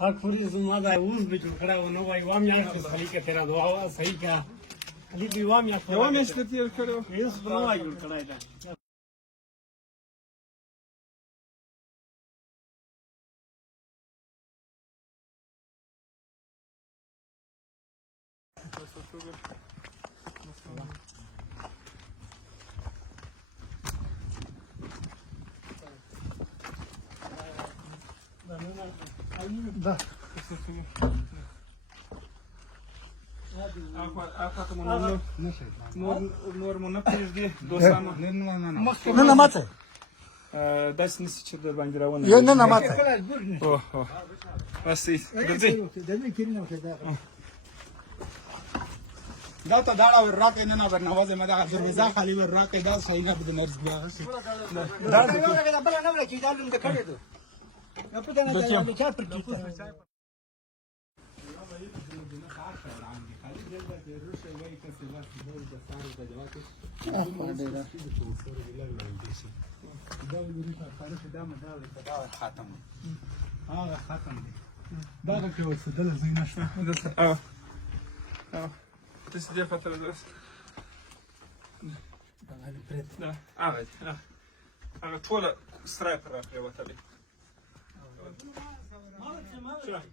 حق پوری زما دا اوس به جوړ کړه نو وای وام یا خلی کې تیرا دعا صحیح کا علي بي وام یا یوه میاشت تیر کړو هیڅ نو وای جوړ کړه دا Da. نور مو نه پرېږدي دوستانو نه نه ماته داسې نشي چې در باندې راونه یو نه نه ماته اوه بس درځئ دا ته داړه ور راکې نه نه ورنوازه مې دغه دروازه خالي ور راکې دا صحیح نه د نرس بیا دا بل نه ولا چې دا لوم د کړې ده یا په دغه ځای کې چا پرې تسدي فترة درس لا عادي هغه ټوله سرايبر راغلی وتلی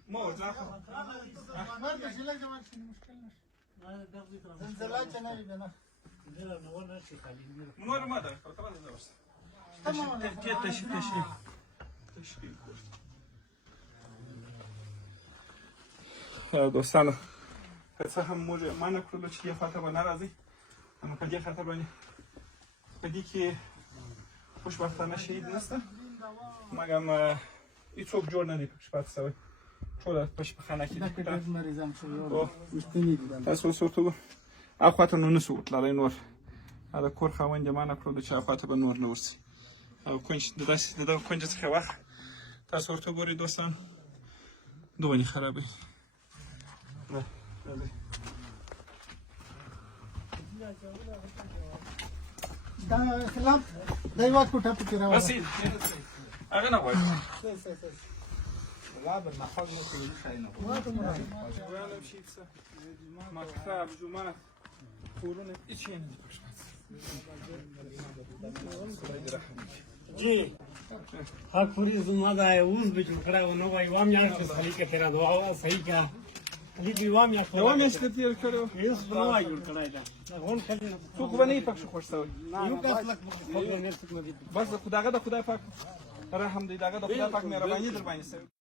ما ځاخه نور ما ده دوستانو که څه هم موږ منع کړلو چې دې خواته به نه راځئ اما په دې خاطر باندې په دې کې خوشبختانه شهید نشته مګم هېڅوک جوړ نه دی پکې پاتې شوی ټوله په شپخانه کې دي تاسو اوس ورته اخواته نو نسو ورتللی نور د کور خاوند یې منع کړلو چې اخواته به نور نه ورسي او کونج د دغه کونج څخه وخت تاسو ورته وګورئ دوستان دومره خرابوي دا سلام دا یو کوټه پکې راوړه بس هغه نه غواړي لا بل نحاول نقول شيء ولا شيء مكتب جمعة قولون ايش يعني جی حق پوری زما دا اوس به جوړ کړه نو وای وام یا خلی کې تیرا دعا صحیح کا علي بي وام یا یوه میاشت تیر کړو هیڅ نو وای جوړ کړه دا غون کړي څوک به نه یې پکې خوښ شوی یو کس لک خپل نه څه بس دغه د خدای پاک رحم دی دغه د خدای پاک مهرباني در باندې شوی